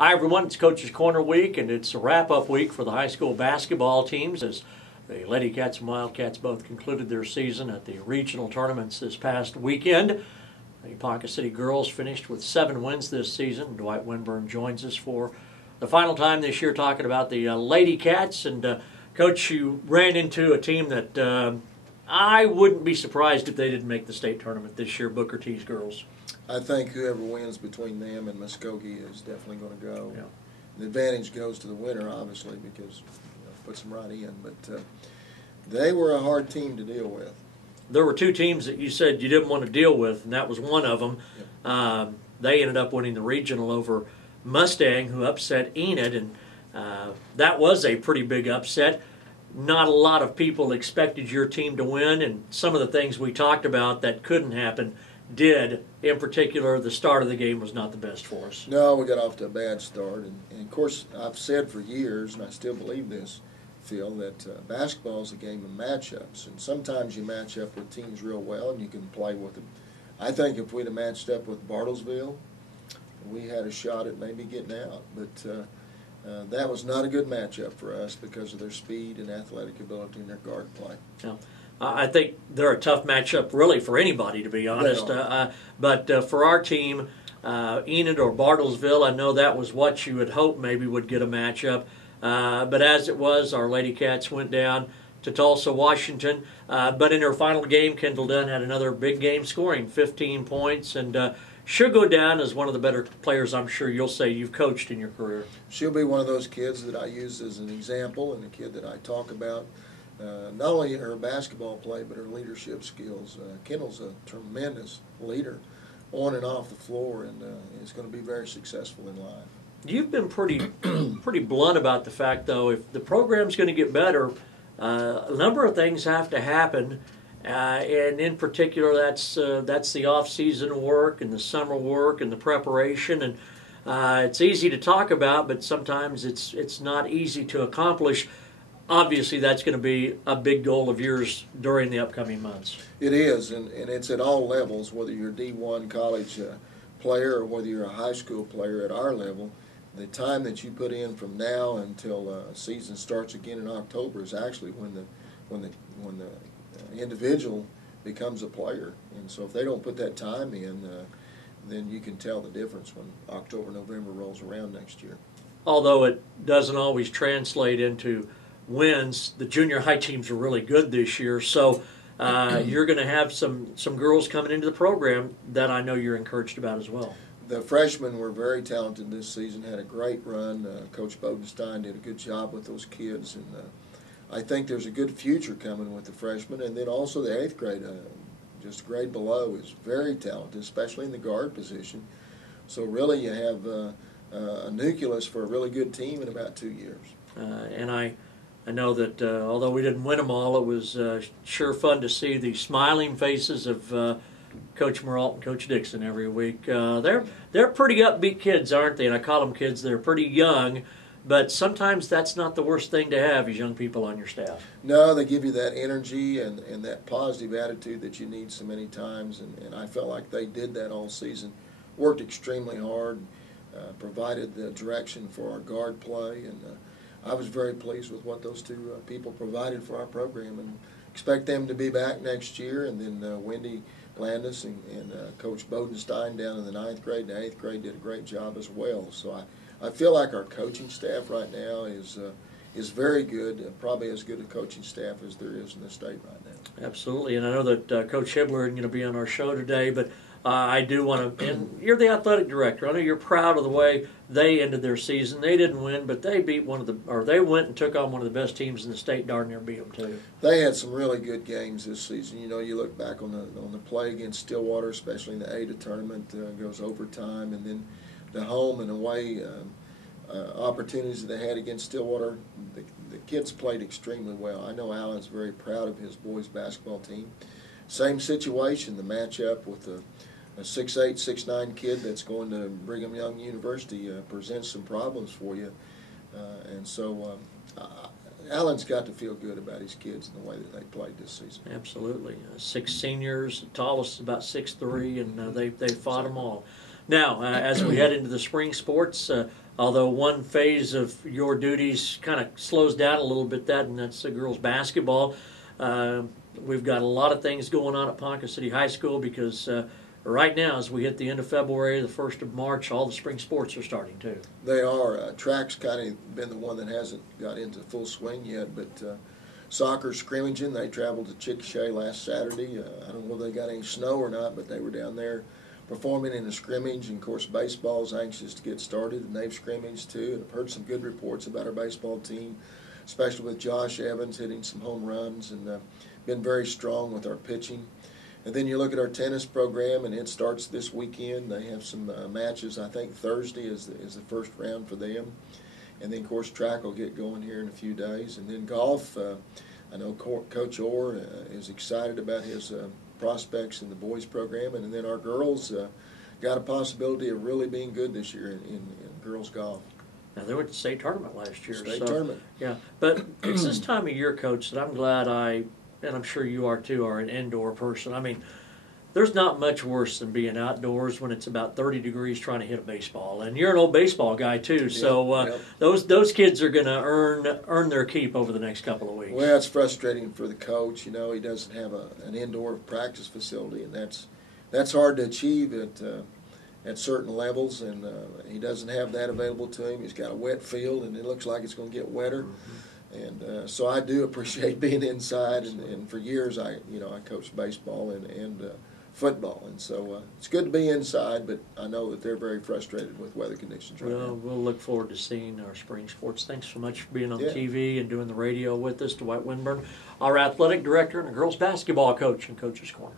Hi everyone, it's Coach's Corner week, and it's a wrap-up week for the high school basketball teams as the Lady Cats and Wildcats both concluded their season at the regional tournaments this past weekend. The Ponca City girls finished with 7 wins this season. Dwight Winburn joins us for the final time this year talking about the Lady Cats. And Coach, you ran into a team that I wouldn't be surprised if they didn't make the state tournament this year, Booker T's girls. I think whoever wins between them and Muskogee is definitely going to go. Yeah. The advantage goes to the winner, obviously, because it puts them right in. But they were a hard team to deal with. There were 2 teams that you said you didn't want to deal with, and that was one of them. Yep. They ended up winning the regional over Mustang, who upset Enid, and that was a pretty big upset. Not a lot of people expected your team to win, and some of the things we talked about that couldn't happen did. In particular, the start of the game was not the best for us. No, we got off to a bad start. And of course, I've said for years, and I still believe this, Phil, that basketball is a game of matchups. And sometimes you match up with teams real well and you can play with them. I think if we'd have matched up with Bartlesville, we had a shot at maybe getting out. But that was not a good matchup for us because of their speed and athletic ability and their guard play. Yeah. I think they're a tough matchup really for anybody, to be honest. But for our team, Enid or Bartlesville, I know that was what you would hope maybe would get a matchup. But as it was, our Lady Cats went down to Tulsa, Washington. But in her final game, Kendall Dunn had another big game scoring 15 points. And she'll go down as one of the better players I'm sure you'll say you've coached in your career. She'll be one of those kids that I use as an example and a kid that I talk about. Not only her basketball play, but her leadership skills. Kendall's a tremendous leader on and off the floor, and is going to be very successful in life. You've been pretty blunt about the fact, though, if the program's going to get better, a number of things have to happen, and in particular, that's the off-season work and the summer work and the preparation, and it's easy to talk about, but sometimes it's not easy to accomplish. Obviously, that's going to be a big goal of yours during the upcoming months. It is, and it's at all levels, whether you're a D1 college player or whether you're a high school player at our level. The time that you put in from now until season starts again in October is actually when the individual becomes a player. And so if they don't put that time in, then you can tell the difference when October, November rolls around next year. Although it doesn't always translate into wins, the junior high teams are really good this year, so you're going to have some girls coming into the program that I know you're encouraged about as well. The freshmen were very talented this season, had a great run. Coach Bodenstein did a good job with those kids, and I think there's a good future coming with the freshmen. And then also the 8th grade, just a grade below, is very talented, especially in the guard position. So really you have a nucleus for a really good team in about 2 years. And I know that although we didn't win them all, it was sure fun to see the smiling faces of Coach Muralt and Coach Dixon every week. They're pretty upbeat kids, aren't they? And I call them kids. They're pretty young, but sometimes that's not the worst thing to have as young people on your staff. No, they give you that energy and that positive attitude that you need so many times, and I felt like they did that all season. Worked extremely hard, provided the direction for our guard play, and I was very pleased with what those 2 people provided for our program, and expect them to be back next year. And then Wendy Landis and Coach Bodenstein down in the 9th grade and the 8th grade did a great job as well. So I feel like our coaching staff right now is very good, probably as good a coaching staff as there is in the state right now. Absolutely, and I know that Coach Hibbler isn't going to be on our show today, but I do want to, and you're the athletic director. I know you're proud of the way they ended their season. They didn't win, but they beat they went and took on one of the best teams in the state. Darn near beat them too. They had some really good games this season. You know, you look back on the play against Stillwater, especially in the ADA tournament, goes overtime, and then the home and away opportunities that they had against Stillwater. The kids played extremely well. I know Alan's very proud of his boys basketball team. Same situation, the matchup with a 6'8", 6'9" kid that's going to Brigham Young University presents some problems for you. And so Alan's got to feel good about his kids and the way that they played this season. Absolutely. 6 seniors, the tallest is about 6'3", and they fought them all. Now, as we head into the spring sports, although one phase of your duties kind of slows down a little bit, and that's the girls' basketball, we've got a lot of things going on at Ponca City High School because right now, as we hit the end of February, the 1st of March, all the spring sports are starting too. They are. Track's kind of been the one that hasn't got into full swing yet, but soccer scrimmaging, they traveled to Chickasha last Saturday. I don't know if they got any snow or not, but they were down there performing in a scrimmage. And of course, baseball's anxious to get started, and they've scrimmaged too. And I've heard some good reports about our baseball team, especially with Josh Evans hitting some home runs, and been very strong with our pitching. And then you look at our tennis program, and it starts this weekend. They have some matches. I think Thursday is the first round for them. And then, of course, track will get going here in a few days. And then golf, I know Coach Orr is excited about his prospects in the boys program. And then our girls got a possibility of really being good this year in girls golf. Now, they went to state tournament last year. State tournament. Yeah, but it's this time of year, Coach, that I'm glad and I'm sure you are too, are an indoor person. I mean, there's not much worse than being outdoors when it's about 30 degrees trying to hit a baseball. And you're an old baseball guy too, so those kids are going to earn their keep over the next couple of weeks. Well, it's frustrating for the coach. You know, he doesn't have an indoor practice facility, and that's hard to achieve at certain levels, and he doesn't have that available to him. He's got a wet field, and it looks like it's going to get wetter. Mm-hmm. And so I do appreciate being inside, and for years I coached baseball and football, and so it's good to be inside, but I know that they're very frustrated with weather conditions right now. We'll look forward to seeing our spring sports. Thanks so much for being on TV and doing the radio with us, Dwight Winburn, our athletic director and a girls basketball coach in Coach's Corner.